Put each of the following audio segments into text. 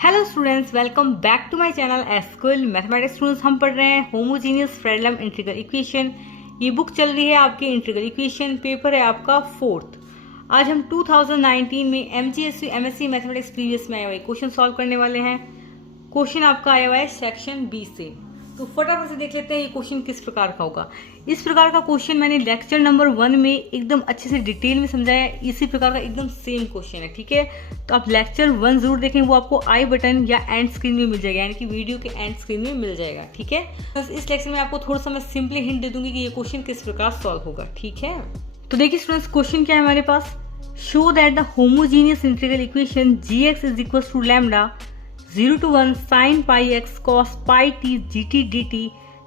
Hello students, welcome back to my channel SQL mathematics students. हम पढ़ रहे हैं होमोजीनियस फ्रेडलम इंटीग्रल इक्वेशन। ये बुक चल रही है आपकी इंटीग्रल इक्वेशन, पेपर है आपका 4th। आज हम 2019 में एमजीएससी एमएससी मैथमेटिक्स प्रीवियस में आए हुए क्वेश्चन सॉल्व करने वाले हैं। क्वेश्चन आपका आया हुआ है सेक्शन बी से, तो फटाफट से देख लेते हैं ये क्वेश्चन किस प्रकार का होगा। इस प्रकार का क्वेश्चन मैंने लेक्चर नंबर 1 में एकदम अच्छे से डिटेल में समझाया है। इसी प्रकार का एकदम सेम क्वेश्चन है, ठीक है। तो आप लेक्चर 1 जरूर देखें, वो आपको आई बटन या एंड स्क्रीन में मिल जाएगा, यानी कि वीडियो के एंड स्क्रीन में मिल जाएगा, ठीक है। तो इस लेक्चर में आपको थोड़ा सा मैं सिंपली हिंट दे दूंगी कि ये क्वेश्चन किस प्रकार सॉल्व होगा, ठीक है। तो देखिए स्टूडेंट्स, क्वेश्चन क्या है हमारे पास। Show that the homogeneous integral equation gx is equal to lambda 0 to 1 sin pi x cos pi t gt dt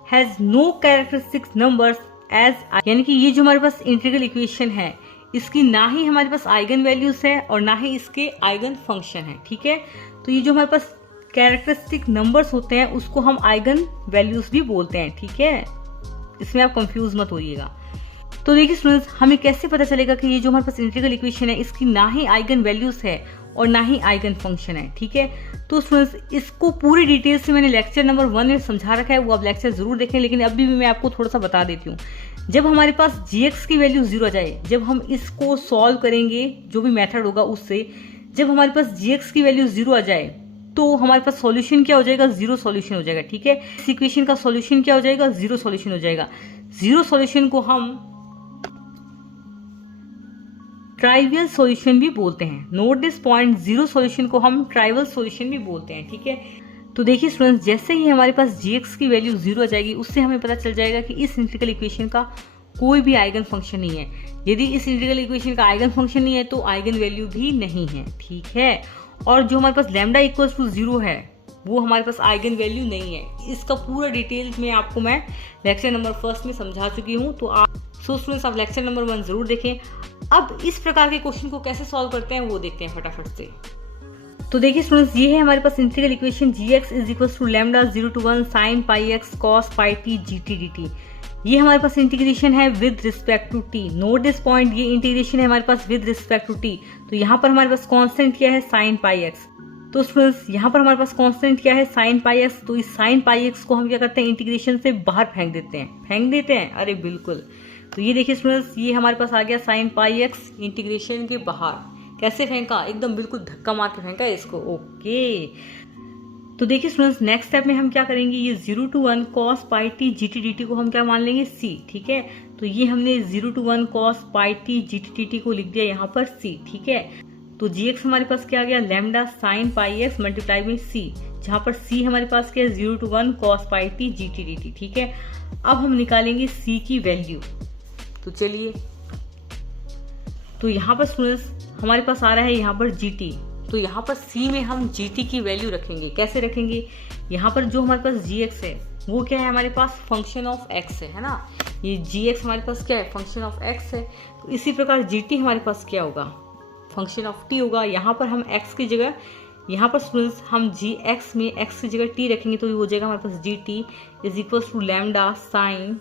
has no characteristic numbers as, यानी कि ये जो हमारे पास इंटीग्रल इक्वेशन है, इसकी ना ही हमारे पास आइगन वैल्यूज है और ना ही इसके आइगन फंक्शन है, ठीक है। तो ये जो हमारे पास कैरेक्टरिस्टिक नंबर्स होते हैं उसको हम आइगन वैल्यूज भी बोलते हैं, ठीक है। इसमें आप कंफ्यूज मत होइएगा। तो देखिए स्टूडेंट्स, हमें कैसे पता चलेगा कि ये जो हमारे पास इंटीग्रल इक्वेशन है इसकी ना ही आइगन वैल्यूज है और ना ही आइगन फंक्शन है, ठीक है। तो स्टूडेंट्स, इसको पूरी डिटेल से मैंने लेक्चर नंबर 1 में समझा रखा है, वो आप लेक्चर जरूर देखें। लेकिन अभी भी मैं आपको थोड़ा सा बता देती हूँ। जब हमारे पास gx की वैल्यू 0 आ जाए, जब हम इसको सॉल्व करेंगे जो भी मेथड होगा उससे, जब हमारे पास gx की वैल्यू 0 आ जाए तो हमारे पास सॉल्यूशन क्या हो जाएगा, 0 सॉल्यूशन हो जाएगा, ठीक है। इस इक्वेशन का सॉल्यूशन क्या हो जाएगा, 0 सॉल्यूशन हो जाएगा। 0 सॉल्यूशन को हम ट्राइवियल सॉल्यूशन भी बोलते हैं। नोट दिस पॉइंट, 0 सॉल्यूशन को हम ट्राइवियल सॉल्यूशन भी बोलते हैं, ठीक है। तो देखिए स्टूडेंट्स, जैसे ही हमारे पास gx की वैल्यू 0 आ जाएगी, उससे हमें पता चल जाएगा कि इस इंटीग्रल इक्वेशन का कोई भी आइगन फंक्शन नहीं है। यदि इस इंटीग्रल इक्वेशन का आइगन फंक्शन नहीं है तो आइगन वैल्यू भी नहीं है, ठीक है। और जो हमारे पास लैम्डा इक्वल्स टू 0 है वो हमारे पास आइगन वैल्यू नहीं है। इसका पूरा डिटेल में आपको मैं लेक्चर नंबर 1 में समझा चुकी हूँ। तो स्टूडेंट्स, आप लेक्चर नंबर 1 जरूर देखें। अब इस प्रकार के क्वेश्चन को कैसे सॉल्व करते हैं वो देखते हैं फटाफट से। तो देखिए स्टूडेंट्स, ये है हमारे पास integral equation gx is equal to lambda 0 to 1 sin pi x cos pi t gt dt। ये हमारे पास इंटीग्रेशन है with respect to t। Note this point, ये इंटीग्रेशन है हमारे पास विद रिस्पेक्ट टू t। तो यहाँ पर हमारे पास कांस्टेंट क्या है, sin pi x। तो स्टूडेंट्स, यहाँ पर हमारे पास कांस्टेंट क्या है, sin pi x। तो इस sin pi x को हम क्या करते हैं, इंटीग्रेशन से बाहर फेंक देते हैं। अरे बिल्कुल। तो ये देखिए स्टूडेंट्स, ये हमारे पास आ गया sin pi x इंटीग्रेशन के बाहर। कैसे फेंका, एकदम बिल्कुल धक्का मार के फेंका इसको, ओके। तो देखिए स्टूडेंट्स, नेक्स्ट स्टेप में हम क्या करेंगे, ये 0 to 1 cos pi t gt dt को हम क्या मान लेंगे, c, ठीक है। तो ये हमने 0 to 1 cos pi t gt dt को लिख दिया यहाँ पर c, ठीक है। तो gx हमारे पास क्या आ गया, lambda sin pi x multiply में c, जहाँ पर c हमारे पास क्या है, 0 to 1 cos pi t gt dt, ठीक है। अब हम निकालेंगे c की वैल्यू। तो चलिए, तो यहाँ पर स्टूडेंट्स हमारे पास आ रहा है यहाँ पर gt। तो यहाँ पर c में हम gt की वैल्यू रखेंगे। कैसे रखेंगे, यहाँ पर जो हमारे पास gx है वो क्या है, हमारे पास फंक्शन ऑफ x है ना। ये gx हमारे पास क्या है, फंक्शन ऑफ x है। तो इसी प्रकार gt हमारे पास क्या होगा, फंक्शन ऑफ t होगा। यहाँ पर हम x की जगह, यहाँ पर स्टूडेंट्स हम gx में x की जगह t रखेंगे, तो ये हो जाएगा हमारे पास gt is equal to lambda sine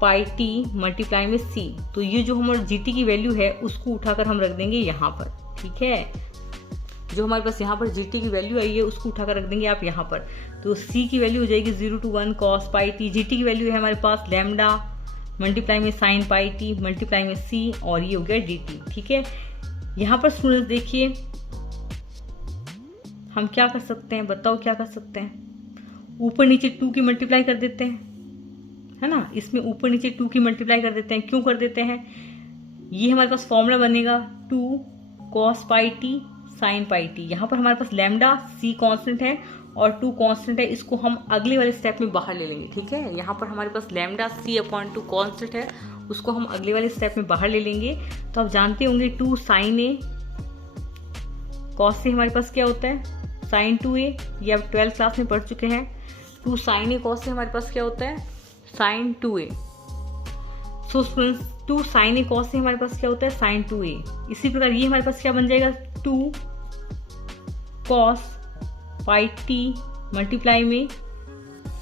pi t multiply में c। तो ये जो हमारे gt की वैल्यू है उसको उठाकर हम रख देंगे यहाँ पर, ठीक है। जो हमारे पास यहाँ पर gt की वैल्यू आई है उसको उठाकर रख देंगे आप यहाँ पर। तो c की वैल्यू हो जाएगी 0 to 1 cos pi T. gt की वैल्यू है हमारे पास लैम्डा मल्टीप्लाई में साइन पाई टी मल्टीप्लाई में c, और ये हो गया dt, ठीक है। यहाँ पर स्टूडेंट्स देखिए, हम क्या कर सकते हैं, बताओ क्या कर सकते हैं। ऊपर नीचे 2 की मल्टीप्लाई कर देते हैं, है ना। इसमें ऊपर नीचे 2 की मल्टीप्लाई कर देते हैं। क्यों कर देते हैं, ये हमारे पास फॉर्मूला बनेगा 2 cos pi T sign pi T. यहाँ पर हमारे पास लैम्डा c कांस्टेंट है और 2 कांस्टेंट है, इसको हम अगले वाले स्टेप में बाहर ले लेंगे, ठीक है। यहाँ पर हमारे पास लैम्डा c अपॉन 2 कांस्टेंट है, उसको हम अगले वाले स्टेप में बाहर ले लेंगे। तो आप जानते होंगे 2 sin a cos से हमारे पास क्या होता है, sin 2a। ये आप 12th क्लास में पढ़ चुके हैं। 2 sin a cos से हमारे पास क्या होता है, sin 2a। So students, 2 sin a cos से हमारे पास क्या होता है, sin 2a। इसी प्रकार ये हमारे पास क्या बन जाएगा, 2 cos पाई t मल्टीप्लाई में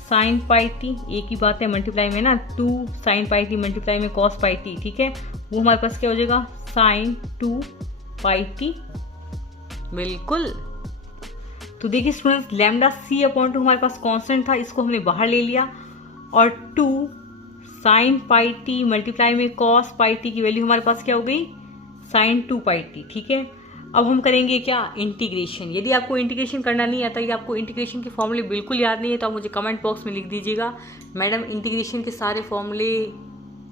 sin पाई t, एक ही बात है मल्टीप्लाई में ना। 2 sin पाई t मल्टीप्लाई में cos पाई t, ठीक है। वो हमारे पास क्या हो जाएगा, sin 2 पाई t, बिल्कुल। तो देखिए स्टूडेंट्स, लैम्डा सी अपॉन टू हमारे पास कांस्टेंट था, इसको हमने बाहर ले लिया, और 2 साइन पाई टी मल्टीप्लाई में कॉस पाई टी की वैल्यू हमारे पास क्या हो गई, साइन 2 पाई टी। ठीक है, अब हम करेंगे क्या, इंटीग्रेशन। यदि आपको इंटीग्रेशन करना नहीं आता या आपको इंटीग्रेशन के फॉर्मूले बिल्कुल याद नहीं है तो आप मुझे कमेंट बॉक्स में लिख दीजिएगा, मैडम इंटीग्रेशन के सारे फॉर्मूले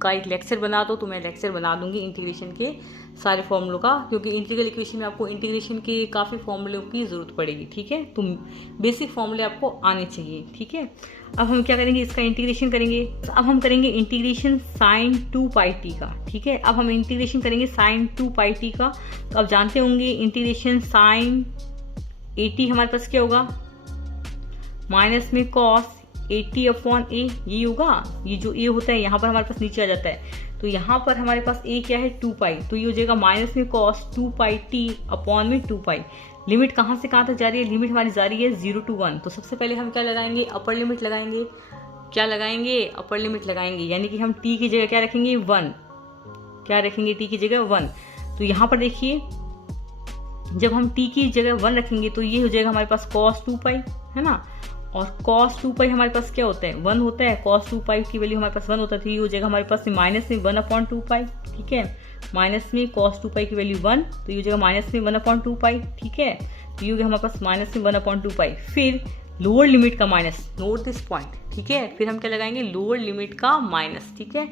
का एक लेक्चर बना दो, तो मैं लेक्चर बना दूंगी इंटीग्रेशन के सारे फॉर्मूलों का, क्योंकि इंटीग्रल इक्वेशन में आपको इंटीग्रेशन के काफ़ी फॉर्मूलों की ज़रूरत पड़ेगी। ठीक है, तो बेसिक फॉर्मूले आपको आने चाहिए। ठीक है, अब हम क्या करेंगे, इसका इंटीग्रेशन करेंगे। अब हम करेंगे इंटीग्रेशन साइन 2 पाई टी का। ठीक है, अब हम इंटीग्रेशन करेंगे साइन 2 पाई टी का। तो आप जानते होंगे इंटीग्रेशन साइन 80 हमारे पास क्या होगा, माइनस में कॉस 80 अपॉन ए, ये होगा। ये जो ए होता है यहाँ पर हमारे पास नीचे आ जाता है, तो यहाँ पर हमारे पास ए क्या है, 2 पाई, तो ये हो जाएगा माइनस में कॉस 2 पाई टी अपॉन में 2 पाई। लिमिट कहाँ से कहाँ तक जा रही है, लिमिट हमारी जा रही है 0 to 1। तो सबसे पहले हम क्या लगाएंगे, अपर लिमिट लगाएंगे। क्या लगाएंगे, अपर लिमिट लगाएंगे, यानी कि हम टी की जगह क्या रखेंगे, 1। क्या रखेंगे, टी की जगह 1। तो यहाँ पर देखिए, जब हम टी की जगह 1 रखेंगे तो ये हो जाएगा हमारे पास cos 2 पाई, है ना, और cos 2 पाई हमारे पास क्या होता है, 1 होता है। cos 2 पाई की वैल्यू हमारे पास 1 होता है, तो ये हो जाएगा हमारे पास माइनस में 1 अपॉन 2 पाई। ठीक है, माइनस में cos 2 पाई की वैल्यू 1, तो ये हो जाएगा माइनस में 1 अपॉन 2 पाई। ठीक है, तो ये हो गया हमारे पास माइनस में 1 अपॉन 2 पाई। फिर लोअर लिमिट का माइनस, नोट दिस पॉइंट। ठीक है, फिर हम क्या लगाएंगे, लोअर लिमिट का माइनस। ठीक है,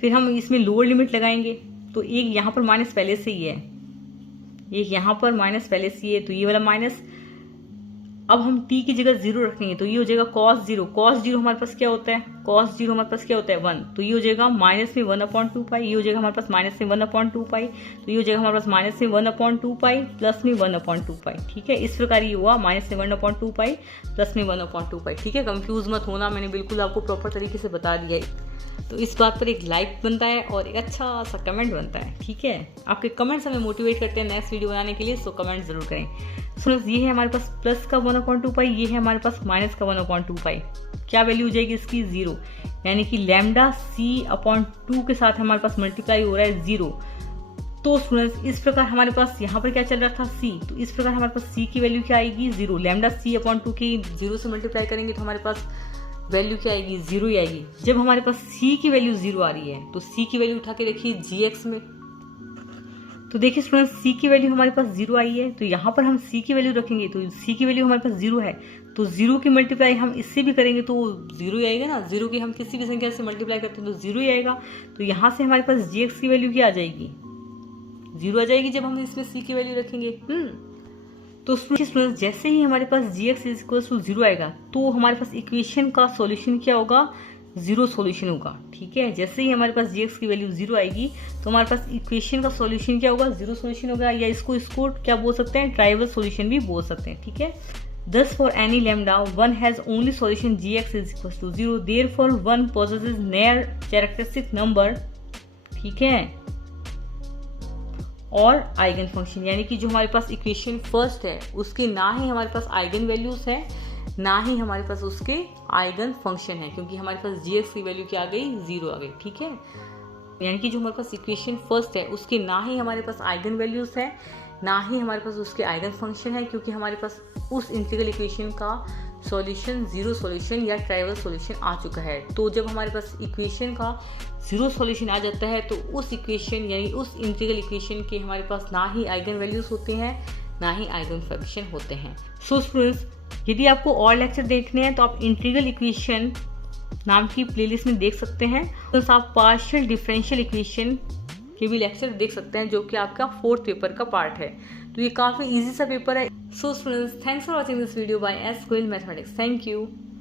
फिर हम इसमें लोअर लिमिट लगाएंगे, तो एक यहाँ पर माइनस पहले से ही है, एक यहाँ पर माइनस पहले से ही है, तो ये वाला माइनस। अब हम t की जगह 0 रखेंगे, तो ये हो जाएगा cos 0। cos 0 हमारे पास क्या होता है, cos 0 हमारे पास क्या होता है, 1। तो ये हो जाएगा माइनस में 1 अपॉन 2 पाई, ये हो जाएगा हमारे पास माइनस में 1 अपॉन 2 पाई, तो ये हो जाएगा हमारे पास माइनस में 1 अपॉन 2 पाई प्लस में 1 अपॉन 2 पाई। ठीक है, इस प्रकार ये हुआ माइनस में 1 अपॉन 2 पाई प्लस में 1 अपॉन 2 पाई। ठीक है, कंफ्यूज मत होना, मैंने बिल्कुल आपको प्रॉपर तरीके से बता दिया है। तो इस बात पर एक लाइक बनता है और एक अच्छा सा कमेंट बनता है। ठीक है, आपके कमेंट्स हमें मोटिवेट करते हैं नेक्स्ट वीडियो बनाने के लिए, सो कमेंट जरूर करें। स्टूडेंट्स, ये है हमारे पास प्लस का 1 अपॉन 2 पाई, ये है हमारे पास माइनस का 1 अपॉन 2 पाई। क्या वैल्यू हो जाएगी इसकी, 0, यानी कि लैम्डा सी अपॉन 2 के साथ हमारे पास मल्टीप्लाई हो रहा है 0। तो स्टूडेंट्स, इस प्रकार हमारे पास यहाँ पर क्या चल रहा था, सी, तो इस प्रकार हमारे पास सी की वैल्यू क्या आएगी, 0। लैम्डा सी अपॉन 2 की 0 से मल्टीप्लाई करेंगे तो हमारे पास वैल्यू क्या आएगी, 0 ही आएगी। जब हमारे पास c की वैल्यू 0 आ रही है तो c की वैल्यू उठा के रखिए gx में। तो देखिए स्टूडेंट्स, c की वैल्यू हमारे पास 0 आई है, तो यहाँ पर हम c की वैल्यू रखेंगे, तो c की वैल्यू हमारे पास 0 है, तो 0 की मल्टीप्लाई हम इससे भी करेंगे तो 0 ही आएगा ना। 0 की हम किसी भी संख्या से मल्टीप्लाई करते हैं तो 0 ही आएगा। तो यहाँ से हमारे पास gx की वैल्यू क्या आ जाएगी, 0 आ जाएगी जब हम इसमें c की वैल्यू रखेंगे। तो स्टूडेंट्स, जैसे ही हमारे पास gx इज इक्वल टू 0 आएगा तो हमारे पास इक्वेशन का सॉल्यूशन क्या होगा, 0 सॉल्यूशन होगा। ठीक है, जैसे ही हमारे पास gx की वैल्यू 0 आएगी तो हमारे पास इक्वेशन का सॉल्यूशन क्या होगा, 0 सॉल्यूशन होगा, या इसको क्या बोल सकते हैं, ट्राइवल सॉल्यूशन भी बोल सकते हैं। ठीक है, thus for any lambda 1 has only solution gx is equal to 0, therefore 1 possesses near characteristic number। ठीक है, और आइगन फंक्शन, यानी कि जो हमारे पास इक्वेशन फर्स्ट है उसके ना ही हमारे पास आइगन वैल्यूज है, ना ही हमारे पास उसके आइगन फंक्शन है, क्योंकि हमारे पास gx की वैल्यू क्या आ गई, 0 आ गई। ठीक है, यानी कि जो हमारे पास इक्वेशन फर्स्ट है उसके ना ही हमारे पास आइगन वैल्यूज है, ना ही हमारे पास उसके आइगन फंक्शन है, क्योंकि हमारे पास उस इंटीग्रल इक्वेशन का सॉल्यूशन 0 सॉल्यूशन या ट्राइवल सॉल्यूशन आ चुका है। तो जब हमारे पास इक्वेशन का 0 सॉल्यूशन आ जाता है तो उस इक्वेशन यानी उस इंटीग्रल इक्वेशन के हमारे पास ना ही आइगन वैल्यूज होते हैं, ना ही आइगन फंक्शन होते हैं। सो स्टूडेंट्स, यदि आपको और लेक्चर देखने हैं तो आप इंटीग्रल इक्वेशन नाम की प्लेलिस्ट में देख सकते हैं। तो आप पार्शियल डिफरेंशियल इक्वेशन के भी लेक्चर देख सकते हैं, जो कि आपका 4th पेपर का पार्ट है। तो ये काफ़ी इजी सा पेपर है। So students, thanks for watching this video by S Goyal mathematics. Thank you.